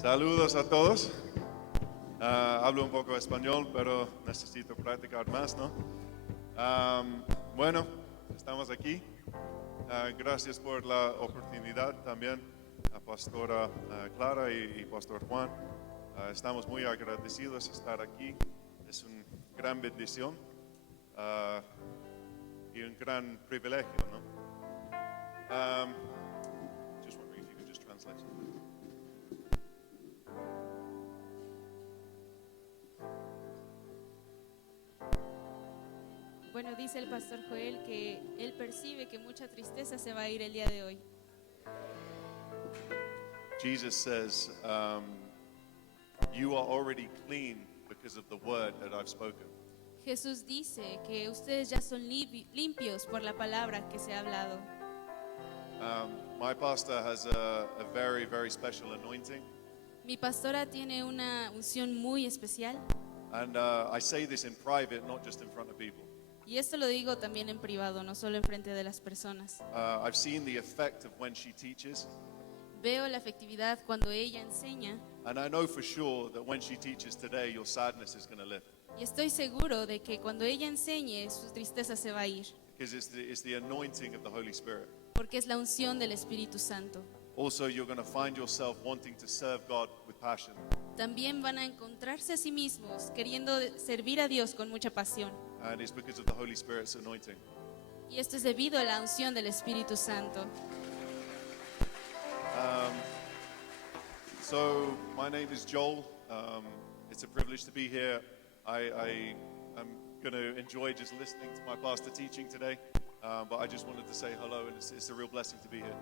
Saludos a todos. Hablo un poco español, pero necesito practicar más, ¿no? Bueno, estamos aquí. Gracias por la oportunidad también a Pastora Clara y Pastor Juan. Estamos muy agradecidos de estar aquí. Es una gran bendición y un gran privilegio, ¿no? Just wondering if you could just translate something. Bueno, dice el pastor Joel que él percibe que mucha tristeza se va a ir el día de hoy. Jesus says, you are already clean because of the word that I've spoken. Jesús dice que ustedes ya son limpios por la palabra que se ha hablado. My pastor has a very, very special anointing. Mi pastora tiene una unción muy especial. And I say this in private, not just in front of people. Y esto lo digo también en privado, no solo en frente de las personas. I've seen the effect of when she teaches. Veo la efectividad cuando ella enseña. And I know for sure that when she teaches today, your sadness is going to lift. Y estoy seguro de que cuando ella enseñe, su tristeza se va a ir. Because it's the anointing of the Holy Spirit. Porque es la unción del Espíritu Santo. Also, you're going to find yourself wanting to serve God with passion. También van a encontrarse a sí mismos queriendo servir a Dios con mucha pasión. And it's because of the Holy Spirit's anointing. Y esto es debido a la unción del Espíritu Santo. So, my name is Joel. It's a privilege to be here. I'm going to enjoy just listening to my pastor teaching today. But I just wanted to say hello, and it's a real blessing to be here.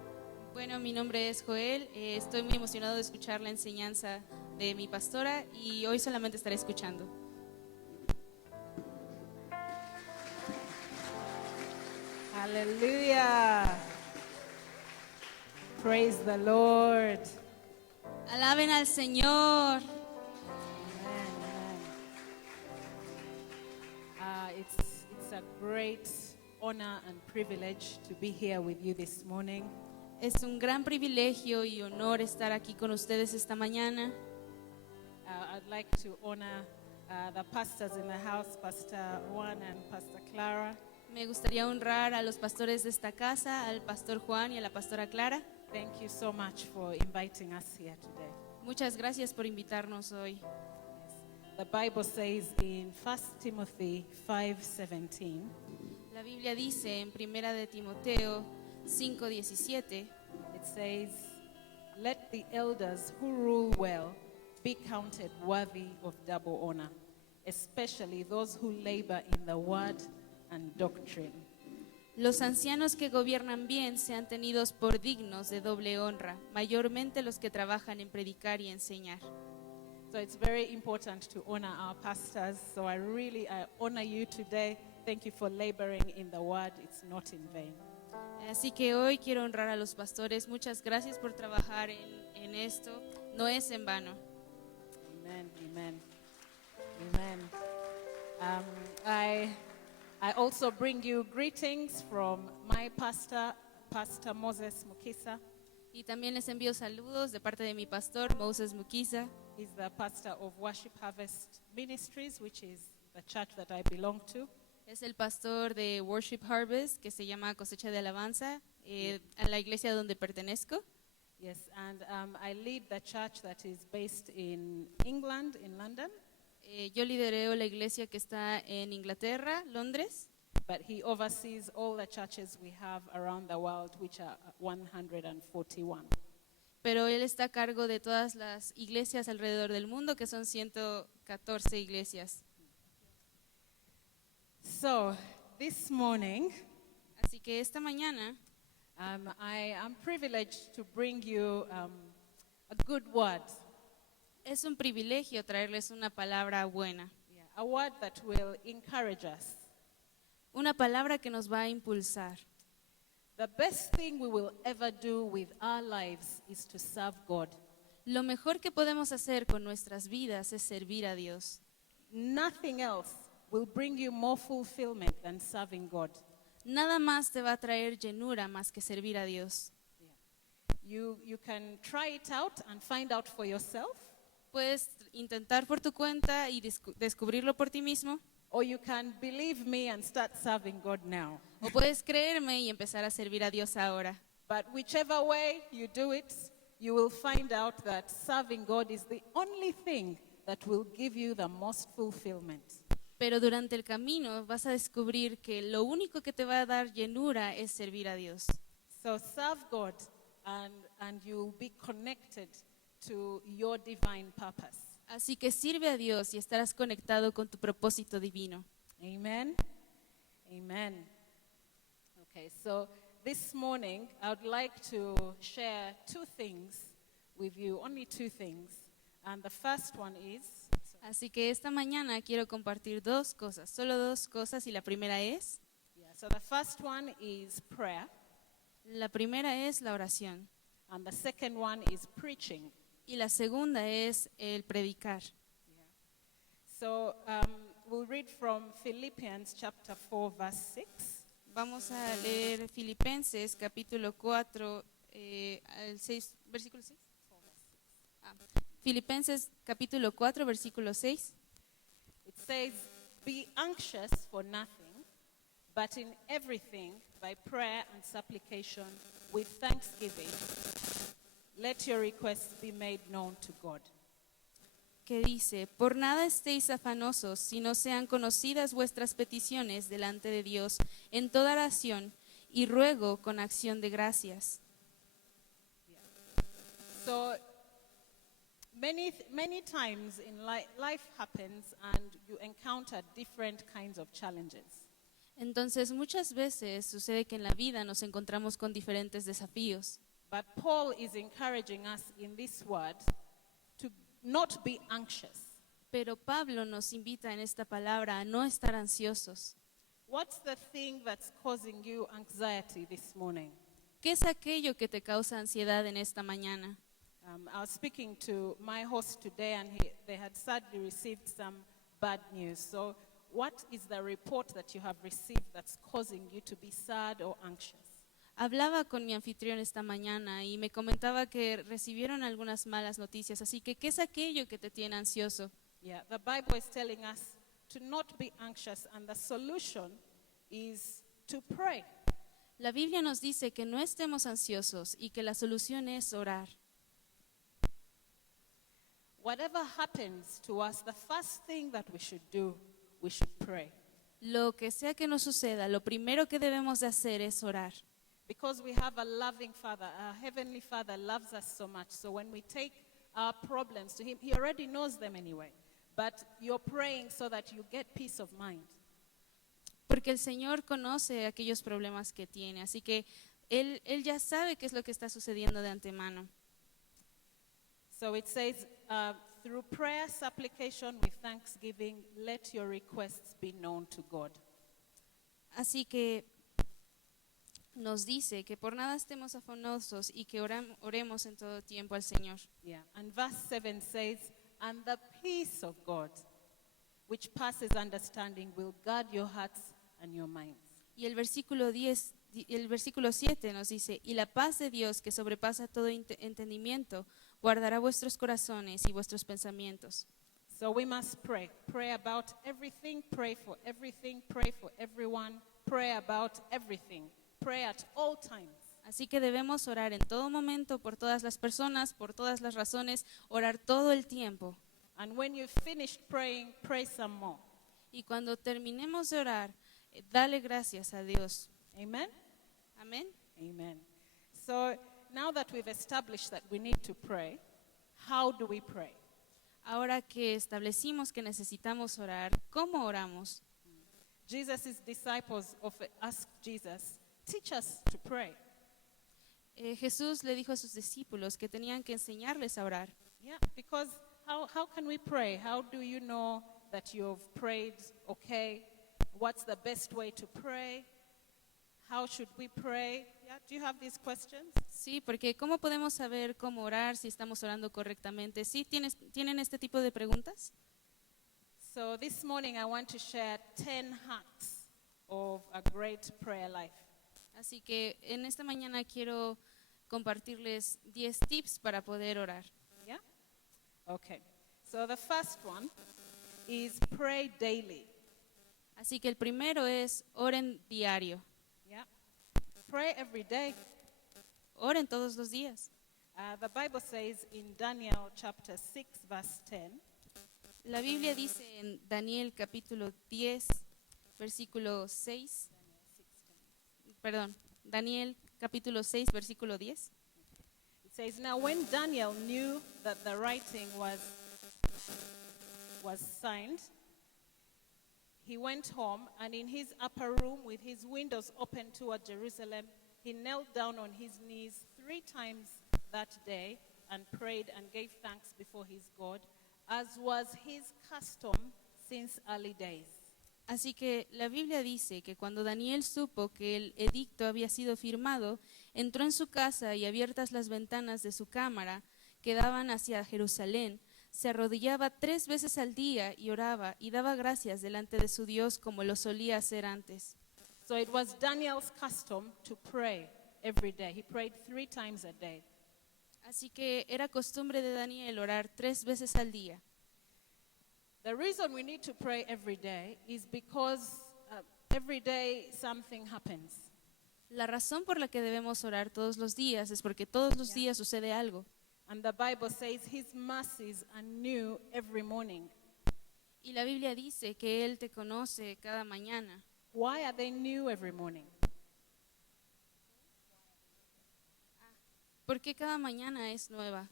Bueno, mi nombre es Joel. Estoy muy emocionado de escuchar la enseñanza de mi pastora y hoy solamente estaré escuchando. Hallelujah. Praise the Lord. Alaben al Señor. Amen, amen. It's a great honor and privilege to be here with you this morning. Es un gran privilegio y honor estar aquí con ustedes esta mañana. I'd like to honor the pastors in the house, Pastor Juan and Pastor Clara. Me gustaría honrar a los pastores de esta casa, al pastor Juan y a la pastora Clara. Thank you so much for inviting us here today. Muchas gracias por invitarnos hoy. The Bible says in 1 Timothy 5:17, La Biblia dice en Primera de Timoteo 5:17, it says, "Let the elders who rule well be counted worthy of double honor, especially those who labor in the word and doctrine." Los ancianos que gobiernan bien sean tenidos por dignos de doble honra, mayormente los que trabajan en predicar y enseñar. So it's very important to honor our pastors. So I honor you today. Thank you for laboring in the word. It's not in vain. Así que hoy quiero honrar a los pastores. Muchas gracias por trabajar en esto. No es en vano. Amen, amen, amen. I also bring you greetings from my pastor, Pastor Moses Mukisa. Y también les envío saludos de parte de mi pastor, Moses Mukiza. He's the pastor of Worship Harvest Ministries, which is the church that I belong to. Es el pastor de Worship Harvest, que se llama Cosecha de Alabanza, a la iglesia donde pertenezco. Yes, and I lead the church that is based in England, in London. Yo lidereo la iglesia que está en Inglaterra, Londres. But he oversees all the churches we have around the world, which are 141. Pero él está a cargo de todas las iglesias alrededor del mundo, que son 114 iglesias. So, this morning, Así que esta mañana I am privileged to bring you a good word. es un privilegio traerles una palabra buena. Yeah, a word that will encourage us. Una palabra que nos va a impulsar. The best thing we will ever do with our lives is to serve God. Lo mejor que podemos hacer con nuestras vidas es servir a Dios. Nothing else will bring you more fulfillment than serving God. Nada más te va a traer llenura más que servir a Dios. You can try it out and find out for yourself, Puedes intentar por tu cuenta y descubrirlo por ti mismo, or you can believe me and start serving God now. o puedes creerme y empezar a servir a Dios ahora. But whichever way you do it, you will find out that serving God is the only thing that will give you the most fulfillment. Pero durante el camino vas a descubrir que lo único que te va a dar llenura es servir a Dios. So serve God and you'll be connected to your divine purpose. Así que sirve a Dios y estarás conectado con tu propósito divino. Amen. Amen. Okay, so this morning I would like to share two things with you, only two things. And the first one is, Así que esta mañana quiero compartir dos cosas, solo dos cosas, y la primera es, so the first one is prayer, la primera es la oración and the second one is preaching. y la segunda es el predicar. So we'll read from Philippians chapter 4, verse 6. Vamos a leer Filipenses capítulo 4, al 6, versículo 6. Filipenses capítulo 4, versículo 6. It says, "Be anxious for nothing, but in everything, by prayer and supplication, with thanksgiving, let your requests be made known to God." Que dice, por nada estéis afanosos, si no sean conocidas vuestras peticiones delante de Dios en toda oración y ruego con acción de gracias. So many times in life happens and you encounter different kinds of challenges. Entonces muchas veces sucede que en la vida nos encontramos con diferentes desafíos. But Paul is encouraging us in this word to not be anxious. Pero Pablo nos invita en esta palabra a no estar ansiosos. What's the thing that's causing you anxiety this morning? ¿Qué es aquello que te causa ansiedad en esta mañana? I was speaking to my host today and they had sadly received some bad news. So what is the report that you have received that's causing you to be sad or anxious? Hablaba con mi anfitrión esta mañana y me comentaba que recibieron algunas malas noticias, así que ¿qué es aquello que te tiene ansioso? Yeah, the Bible is telling us to not be anxious and the solution is to pray. La Biblia nos dice que no estemos ansiosos y que la solución es orar. Whatever happens to us, the first thing that we should do, we should pray. Lo que sea que nos suceda, lo primero que debemos de hacer es orar. Because we have a loving Father, our Heavenly Father loves us so much. So when we take our problems to Him, He already knows them anyway. But you're praying so that you get peace of mind. Porque el Señor conoce aquellos problemas que tiene, así que Él ya sabe qué es lo que está sucediendo de antemano. So it says, through prayer, supplication, with thanksgiving, let your requests be known to God. Así que nos dice que por nada estemos afanosos y que oremos en todo tiempo al Señor. Yeah. And verse 7 says, and the peace of God, which passes understanding, will guard your hearts and your minds. Y el versículo 7 nos dice, y la paz de Dios que sobrepasa todo entendimiento, guardará vuestros corazones y vuestros pensamientos. So we must pray. Pray about everything, pray for everyone, pray about everything. Pray at all times. Así que debemos orar en todo momento, por todas las personas, por todas las razones, orar todo el tiempo. And when you've finished praying, pray some more. Y cuando terminemos de orar, dale gracias a Dios. Amen? Amén. Amen. So now that we've established that we need to pray, how do we pray? Ahora que establecimos que necesitamos orar, ¿cómo oramos? Jesus' disciples asked Jesus, teach us to pray. Jesús le dijo a sus discípulos que tenían que enseñarles a orar. Yeah, because how can we pray? How do you know that you've prayed okay? What's the best way to pray? How should we pray? Yeah, do you have these questions? Sí, porque ¿cómo podemos saber cómo orar si estamos orando correctamente? ¿Sí tienen este tipo de preguntas? So this morning I want to share 10 hacks of a great prayer life. Así que en esta mañana quiero compartirles 10 tips para poder orar. Yeah? Okay. So the first one is pray daily. Así que el primero es oren diario. Yeah? Pray every day. Oren todos los días. The Bible says in Daniel chapter 6, verse 10, La Biblia dice en Daniel capítulo 10, versículo 6. Daniel capítulo 6, versículo 10. it says, Now when Daniel knew that the writing was signed, he went home, and in his upper room with his windows open toward Jerusalem, he knelt down on his knees 3 times that day and prayed and gave thanks before his God, as was his custom since early days. Así que la Biblia dice que cuando Daniel supo que el edicto había sido firmado, entró en su casa y abiertas las ventanas de su cámara que daban hacia Jerusalén, se arrodillaba 3 veces al día y oraba y daba gracias delante de su Dios como lo solía hacer antes. So it was Daniel's custom to pray every day. He prayed 3 times a day. Así que era costumbre de Daniel orar 3 veces al día. The reason we need to pray every day is because every day something happens. La razón por la que debemos orar todos los días es porque todos los días sucede algo. And the Bible says his mercies are new every morning. Y la Biblia dice que Él te conoce cada mañana. Why are they new every morning? ¿Por qué cada mañana es nueva?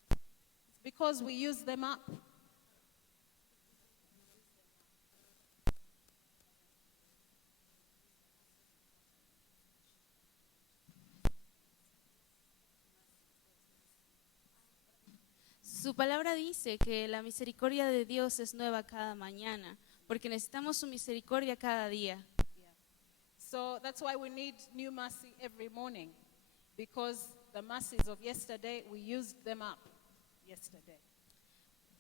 It's because we use them up. Su palabra dice que la misericordia de Dios es nueva cada mañana, porque necesitamos su misericordia cada día. So that's why we need new mercy every morning, because the mercies of yesterday, we used them up yesterday.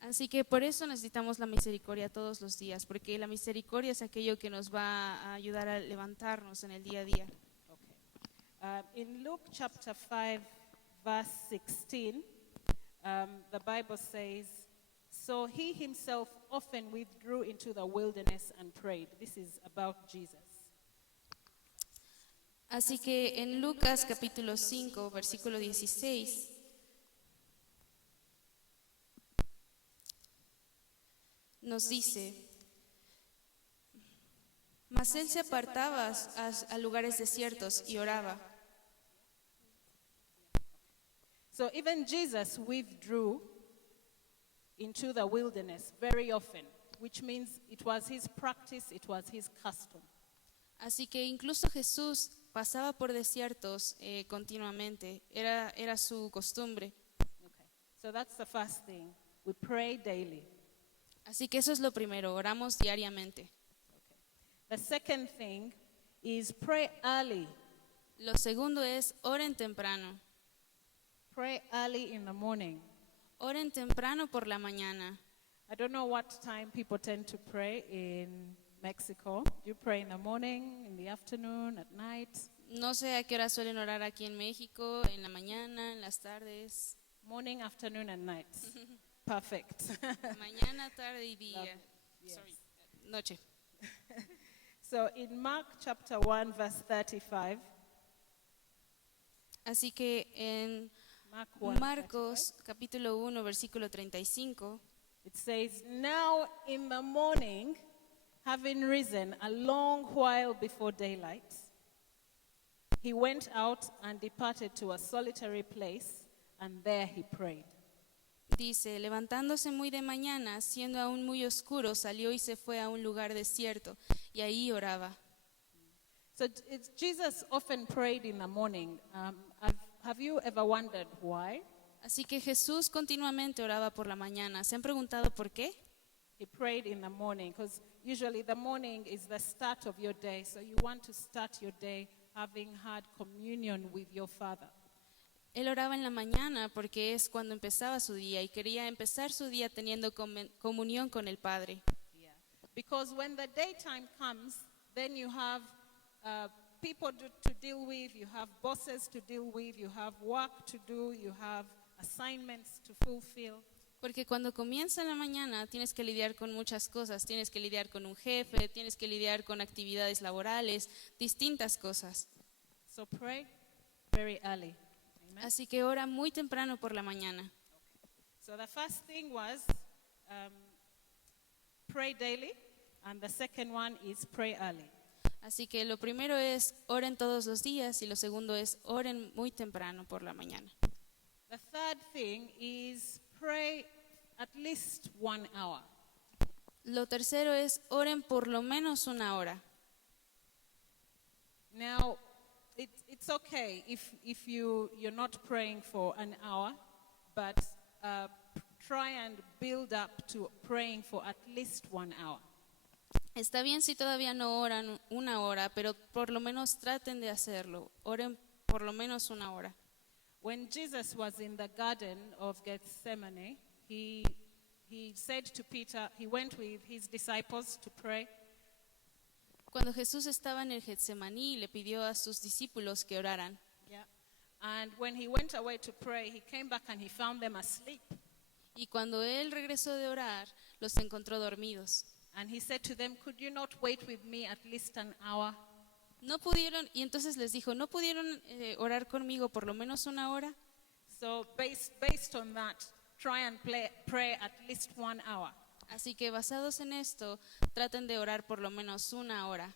Así que por eso necesitamos la misericordia todos los días, porque la misericordia es aquello que nos va a ayudar a levantarnos en el día a día. Okay. In Luke chapter 5, verse 16, the Bible says, So he himself often withdrew into the wilderness and prayed. This is about Jesus. Así que en Lucas capítulo 5, versículo 16, nos dice, mas él se apartaba a lugares desiertos y oraba. So even Jesus withdrew into the wilderness very often, which means it was his practice, it was his custom. Así que incluso Jesús pasaba por desiertos continuamente, era su costumbre. Okay. So that's the first thing. We pray daily. Así que eso es lo primero, oramos diariamente. The second thing is pray early. Lo segundo es oren temprano. Pray early in the morning. Oren temprano por la mañana. I don't know what time people tend to pray in Mexico. Do you pray in the morning, in the afternoon, at night? No sé a qué hora suelen orar aquí en México, en la mañana, en las tardes. Morning, afternoon, and night. Perfect. Mañana, tarde y día. Yes. Sorry, noche. So in Mark chapter 1, verse 35, Así que en Mark 1, Marcos capítulo 1, versículo 35, it says, Now in the morning, having risen a long while before daylight, he went out and departed to a solitary place, and there he prayed. dice, levantándose muy de mañana, siendo aún muy oscuro, salió y se fue a un lugar desierto, y ahí oraba. So Jesus often prayed in the morning. Have you ever wondered why? Así que Jesús continuamente oraba por la mañana. ¿Se han preguntado por qué? He prayed in the morning because usually the morning is the start of your day. So you want to start your day having had communion with your Father. Él oraba en la mañana porque es cuando empezaba su día y quería empezar su día teniendo comunión con el Padre. Yeah. Because when the daytime comes, then you have people to deal with, you have bosses to deal with, you have work to do, you have assignments to fulfill. Porque cuando comienza la mañana tienes que lidiar con muchas cosas, tienes que lidiar con un jefe, tienes que lidiar con actividades laborales, distintas cosas. So pray very early. Amen. Así que ora muy temprano por la mañana. So the first thing was pray daily, and the second one is pray early. Así que lo primero es oren todos los días y lo segundo es oren muy temprano por la mañana. The third thing is pray at least 1 hour. Lo tercero es oren por lo menos una hora. Now, it's okay if you're not praying for an hour, but try and build up to praying for at least 1 hour. Está bien si todavía no oran una hora, pero por lo menos traten de hacerlo. Oren por lo menos una hora. When Jesus was in the Garden of Gethsemane, he said to Peter, he went with his disciples to pray. Cuando Jesús estaba en el Getsemaní, le pidió a sus discípulos que oraran. Yeah. And when he went away to pray, he came back and he found them asleep. Y cuando él regresó de orar, los encontró dormidos. And he said to them, could you not wait with me at least an hour? No pudieron, y entonces les dijo, ¿no pudieron orar conmigo por lo menos una hora? So based on that, try and pray at least 1 hour. Así que basados en esto, traten de orar por lo menos una hora.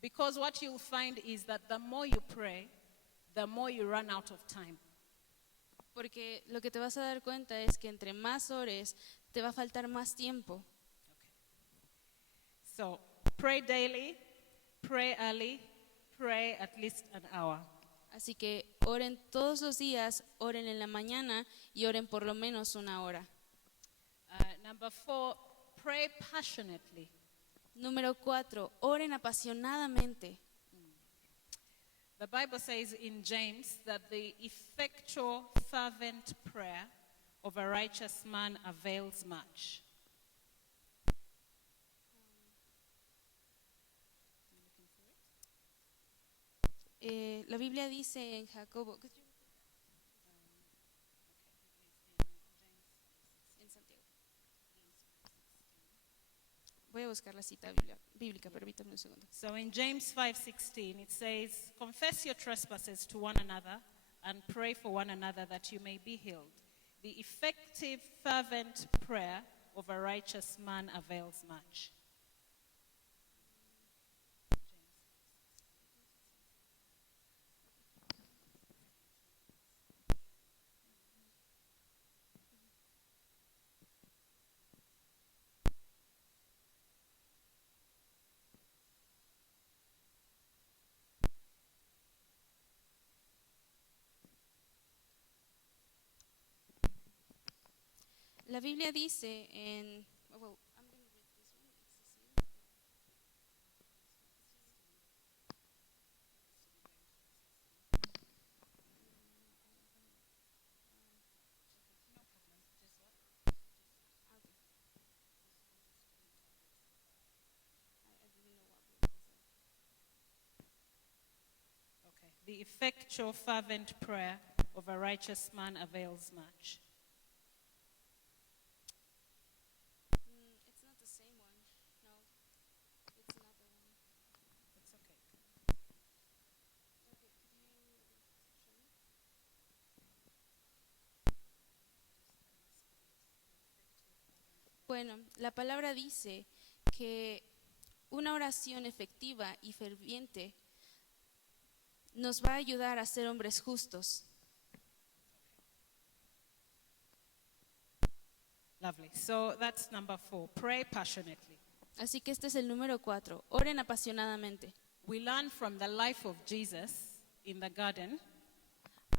Because what you'll find is that the more you pray, the more you run out of time. Porque lo que te vas a dar cuenta es que entre más ores, te va a faltar más tiempo. So pray daily, pray early, pray at least an hour. Así que oren todos los días, oren en la mañana y oren por lo menos una hora. Number 4, pray passionately. Número 4, oren apasionadamente. The Bible says in James that the effectual, fervent prayer of a righteous man avails much. La Biblia dice en Jacobo, en Santiago. Voy a buscar la cita bíblica, permítanme un segundo. So in James 5:16 it says, confess your trespasses to one another and pray for one another that you may be healed. The effective, fervent prayer of a righteous man avails much. La Biblia dice en Okay. The effectual, fervent prayer of a righteous man avails much. It's not the same one. No, it's not the one. It's okay. Okay, could you show me? Bueno, la palabra dice que una oración efectiva y ferviente nos va a ayudar a ser hombres justos. Lovely. So that's number 4. Pray passionately. Así que este es el número 4. Oren apasionadamente. We learn from the life of Jesus in the garden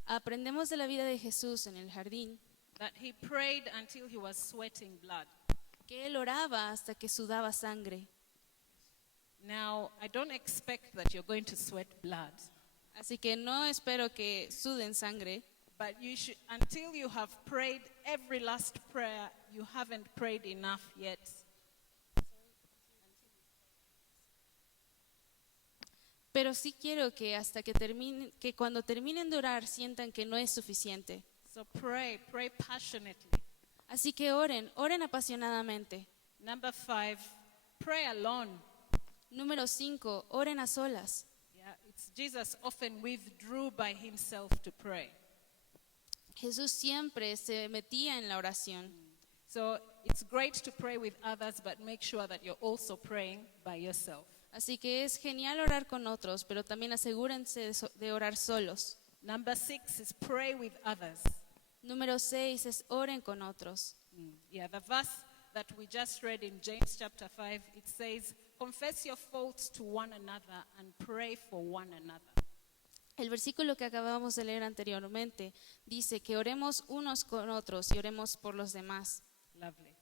Aprendemos de la vida de Jesús en el jardín, that he prayed until he was sweating blood. que él oraba hasta que sudaba sangre. Now, I don't expect that you're going to sweat blood, Así que no espero que suden sangre, but you should, until you have prayed every last prayer, you haven't prayed enough yet. Pero sí quiero que que cuando terminen de orar sientan que no es suficiente. So pray passionately. Así que oren apasionadamente. Number 5, pray alone. Número 5, oren a solas. Yeah, it's Jesus often withdrew by himself to pray. Jesús siempre se metía en la oración. So it's great to pray with others, but make sure that you're also praying by yourself. Así que es genial orar con otros, pero también asegúrense de orar solos. Number 6 is pray with others. Número 6 es oren con otros. Yeah, the verse that we just read in James chapter 5, it says, confess your faults to one another and pray for one another. El versículo que acabamos de leer anteriormente dice que oremos unos con otros y oremos por los demás. Lovely.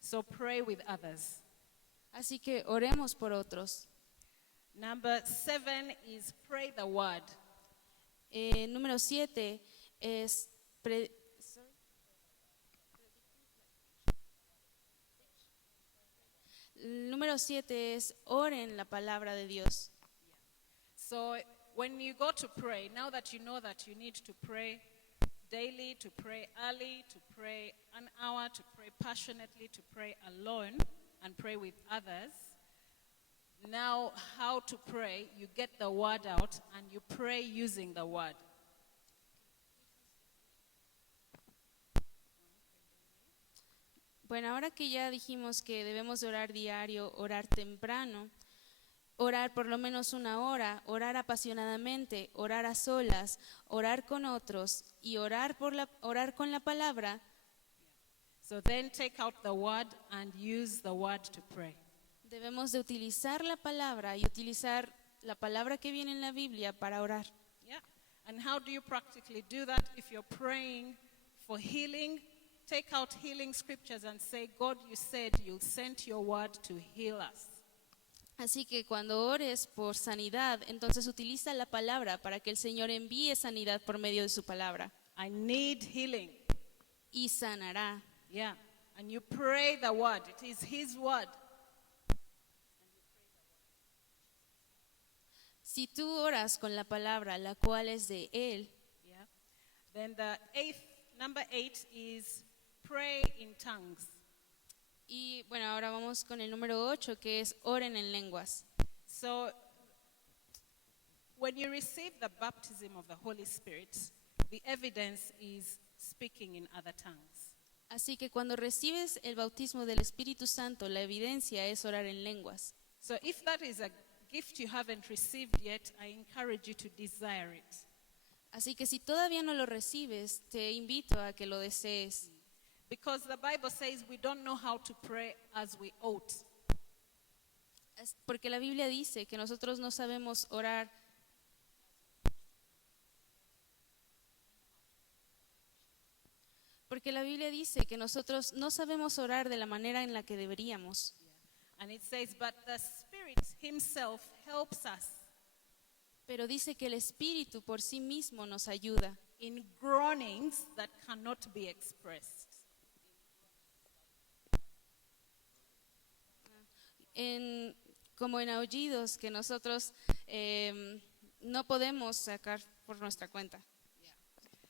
So pray with others. Así que oremos por otros. Number 7 is pray the word. Número 7 es Número 7 es oren la palabra de Dios. So when you go to pray, now that you know that you need to pray daily, to pray early, to pray an hour, to pray passionately, to pray alone, and pray with others, now how to pray, you get the word out and you pray using the word. Bueno, ahora que ya dijimos que debemos de orar diario, orar temprano, orar por lo menos una hora, orar apasionadamente, orar a solas, orar con otros y orar con la palabra. So then take out the word and use the word to pray. Debemos de utilizar la palabra y utilizar la palabra que viene en la Biblia para orar. Yeah. And how do you practically do that? If you're praying for healing, take out healing scriptures and say, God, you said you'll send your word to heal us. Así que cuando ores por sanidad, entonces utiliza la palabra para que el Señor envíe sanidad por medio de su palabra. I need healing. Y sanará. Yeah. And you pray the word. It is his word. Si tú oras con la palabra, la cual es de Él, Yeah. Then number 8 is pray in tongues. y bueno, ahora vamos con el número 8, que es oren en lenguas. So when you receive the baptism of the Holy Spirit, the evidence is speaking in other tongues. Así que cuando recibes el bautismo del Espíritu Santo, la evidencia es orar en lenguas. So if that is a gift you haven't received yet, I encourage you to desire it. Así que si todavía no lo recibes, te invito a que lo desees. Because the Bible says we don't know how to pray as we ought. Porque la Biblia dice que nosotros no sabemos orar. Porque la Biblia dice que nosotros no sabemos orar de la manera en la que deberíamos. And it says, but the Spirit himself helps us Pero dice que el Espíritu por sí mismo nos ayuda in groanings that cannot be expressed. como en aullidos que nosotros no podemos sacar por nuestra cuenta.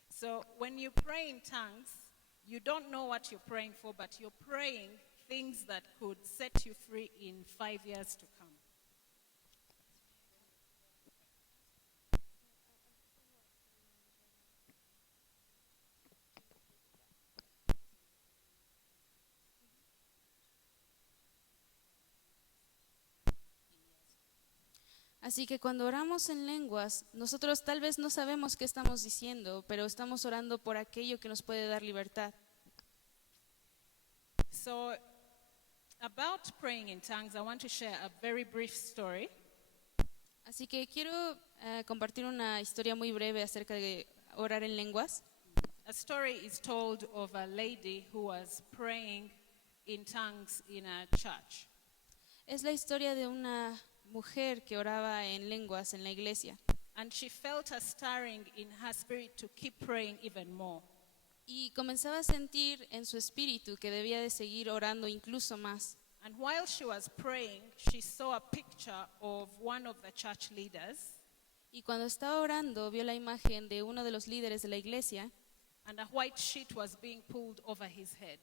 So when you pray in tongues, you don't know what you're praying for, but you're praying things that could set you free in 5 years to come. Así que cuando oramos en lenguas, nosotros tal vez no sabemos qué estamos diciendo, pero estamos orando por aquello que nos puede dar libertad. So about praying in tongues, I want to share a very brief story. Así que quiero compartir una historia muy breve acerca de orar en lenguas. A story is told of a lady who was praying in tongues in a church. Es la historia de una mujer que oraba en lenguas en la iglesia. And she felt a stirring in her spirit to keep praying even more. Y comenzaba a sentir en su espíritu que debía de seguir orando incluso más. And while she was praying, she saw a picture of one of the church leaders, Y cuando estaba orando, vio la imagen de uno de los líderes de la iglesia and a white sheet was being pulled over his head.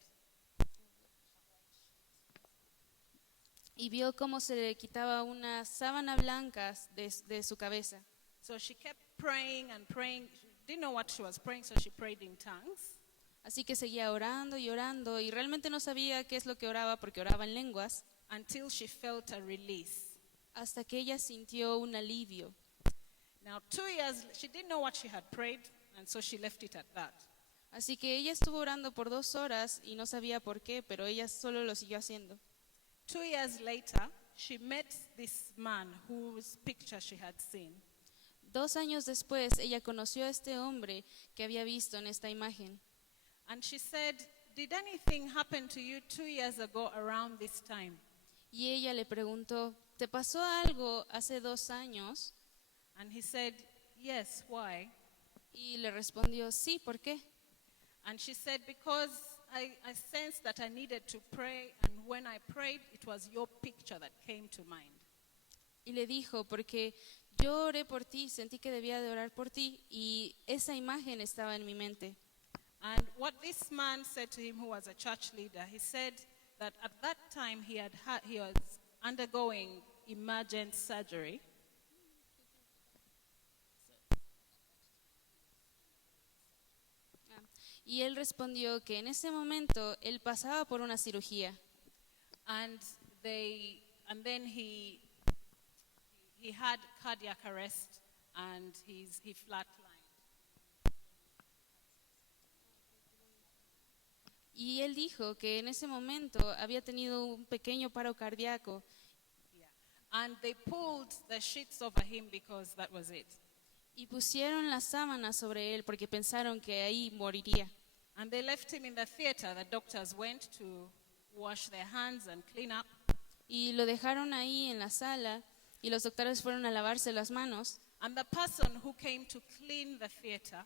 y vio cómo se le quitaba una sábana blanca de su cabeza. So she kept praying and praying. She didn't know what she was praying, so she prayed in tongues. Así que seguía orando y realmente no sabía qué es lo que oraba porque oraba en lenguas, Until she felt a release. hasta que ella sintió un alivio. Now, 2 years, she didn't know what she had prayed, and so she left it at that. Así que ella estuvo orando por 2 horas y no sabía por qué, pero ella solo lo siguió haciendo. 2 years later, she met this man whose picture she had seen. 2 años después, ella conoció a este hombre que había visto en esta imagen. And she said, "Did anything happen to you 2 years ago around this time?" Y ella le preguntó, ¿te pasó algo hace 2 años? And he said, "Yes, why?" Y le respondió, sí, ¿por qué? And she said, "Because I sensed that I needed to pray, and when I prayed, it was your picture that came to mind." Y le dijo, porque yo oré por ti, sentí que debía de orar por ti y esa imagen estaba en mi mente. And what this man said to him, who was a church leader, he said that at that time he was undergoing emergent surgery. Y él respondió que en ese momento él pasaba por una cirugía And then he had cardiac arrest, and he flatlined. y él dijo que en ese momento había tenido un pequeño paro cardíaco Yeah. And they pulled the sheets over him because that was it. y pusieron las sábanas sobre él porque pensaron que ahí moriría. And they left him in the theater. The doctors went to wash their hands and clean up. Y lo dejaron ahí en la sala y los doctores fueron a lavarse las manos And the person who came to clean the theater,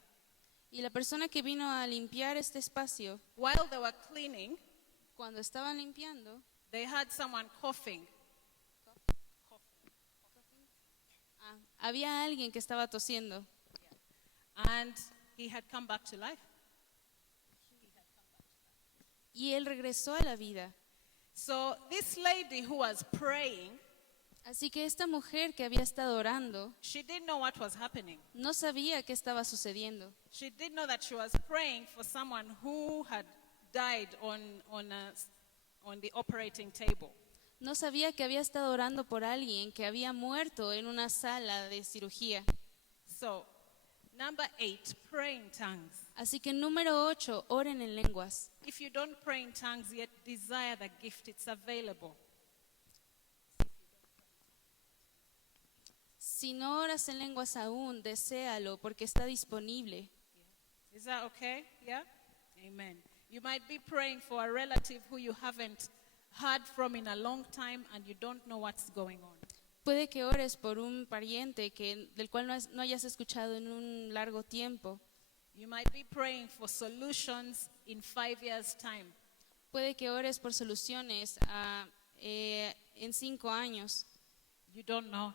y la persona que vino a limpiar este espacio, while they were cleaning, cuando estaban limpiando, they had someone coughing. había alguien que estaba tosiendo And he had come back to life. y él regresó a la vida. So this lady who was praying, Así que esta mujer que había estado orando she didn't know what was happening. no sabía qué estaba sucediendo. She didn't know that she was praying for someone who had died on the operating table. No sabía que había estado orando por alguien que había muerto en una sala de cirugía. So, number 8, pray in tongues. Así que número 8, oren en lenguas. If you don't pray in tongues yet, desire the gift. It's available. Si no oras en lenguas aún, deséalo porque está disponible. Is that okay? Yeah? Amen. You might be praying for a relative who you haven't heard from in a long time and you don't know what's going on. Puede que ores por un pariente del cual no hayas escuchado en un largo tiempo. You might be praying for solutions in 5 years' time. Puede que ores por soluciones en 5 años. You don't know.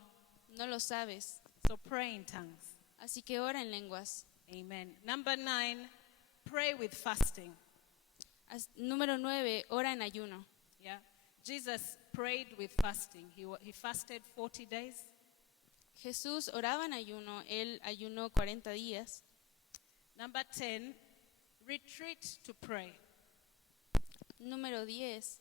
No lo sabes. So pray in tongues. Así que ora en lenguas. Amen. Number 9, pray with fasting. Número 9, ora en ayuno. Yeah. Jesus prayed with fasting. He fasted 40 days. Jesús oraba en ayuno, él ayunó 40 días. Number 10, retreat to pray. Número 10,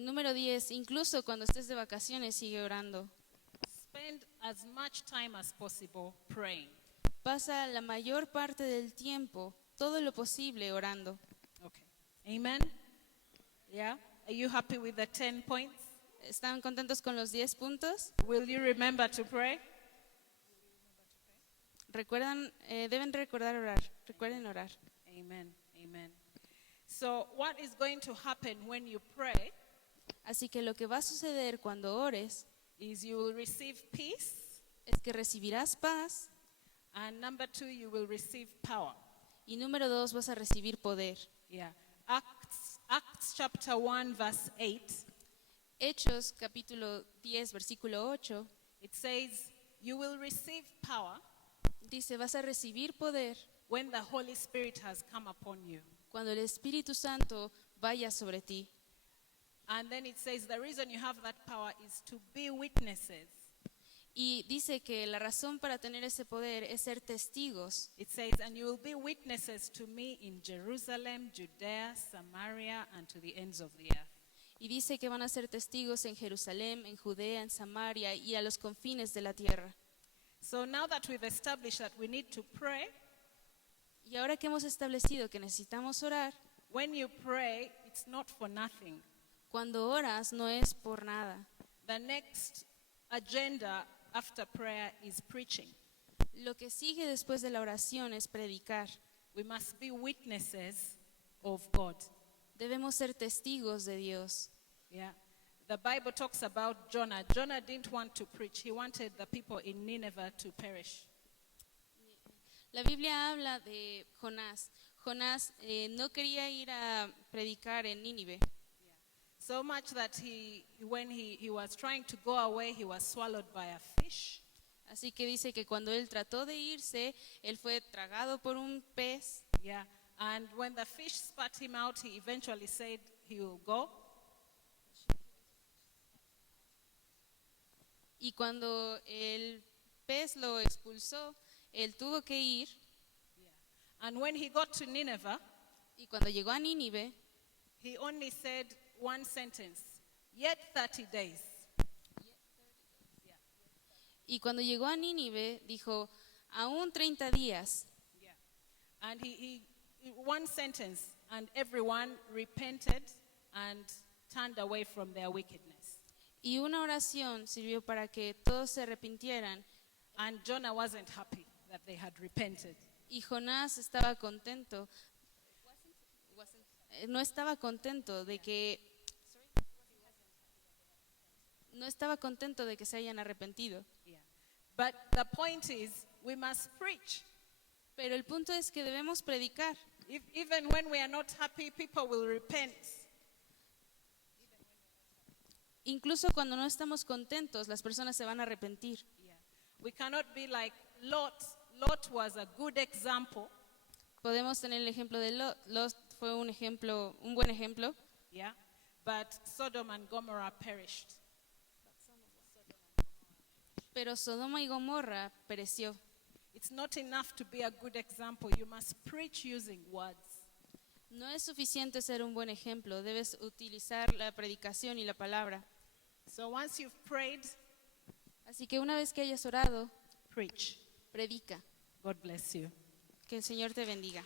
número 10, incluso cuando estés de vacaciones sigue orando. Spend as much time as possible praying. Pasa la mayor parte del tiempo, todo lo posible orando. Okay. Amen. Yeah. Are you happy with the 10 points? ¿Están contentos con los 10 puntos? Will you remember to pray? Deben recordar orar. Recuerden orar. Amen. Amen. So, what is going to happen when you pray Así que lo que va a suceder cuando ores is you will receive peace, es que recibirás paz. and number 2, you will receive power. Y número 2, vas a recibir poder. Yeah. Acts chapter 1, verse 8, Hechos capítulo 10, versículo 8, it says, you will receive power dice, vas a recibir poder when the Holy Spirit has come upon you. cuando el Espíritu Santo vaya sobre ti. And then it says the reason you have that power is to be witnesses. Y dice que la razón para tener ese poder es ser testigos. It says, and you will be witnesses to me in Jerusalem, Judea, Samaria, and to the ends of the earth. Y dice que van a ser testigos en Jerusalén, en Judea, en Samaria y a los confines de la tierra. So now that we've established that we need to pray, Y ahora que hemos establecido que necesitamos orar, when you pray, it's not for nothing. cuando oras no es por nada. The next agenda after prayer is preaching. Lo que sigue después de la oración es predicar. We must be witnesses of God. Debemos ser testigos de Dios. Yeah. The Bible talks about Jonah. Jonah didn't want to preach. He wanted the people in Nineveh to perish. La Biblia habla de Jonás. Jonás no quería ir a predicar en Nínive. So much that when he was trying to go away, he was swallowed by a fish. Así que dice que cuando él trató de irse, él fue tragado por un pez. Yeah. And when the fish spat him out, he eventually said he will go. Y cuando el pez lo expulsó, él tuvo que ir. And when he got to Nineveh, Y cuando llegó a Nínive, he only said one sentence, yet 30 days. y cuando llegó a Nínive, dijo, aún 30 días. Yeah. And he one sentence, and everyone repented and turned away from their wickedness. Y una oración sirvió para que todos se arrepintieran. And Jonah wasn't happy that they had repented. Y Jonás estaba contento. No estaba contento de que se hayan arrepentido. Yeah. But the point is, we must preach. Pero el punto es que debemos predicar. Even when we are not happy, people will repent. Incluso cuando no estamos contentos, las personas se van a arrepentir. Yeah. We cannot be like Lot. Lot was a good example. Podemos tener el ejemplo de Lot. Lot fue un buen ejemplo. Yeah. But Sodom and Gomorrah perished. Pero Sodoma y Gomorra pereció. It's not enough to be a good example. You must preach using words. No es suficiente ser un buen ejemplo, debes utilizar la predicación y la palabra. So once you've prayed, Así que una vez que hayas orado, preach. predica. God bless you. Que el Señor te bendiga.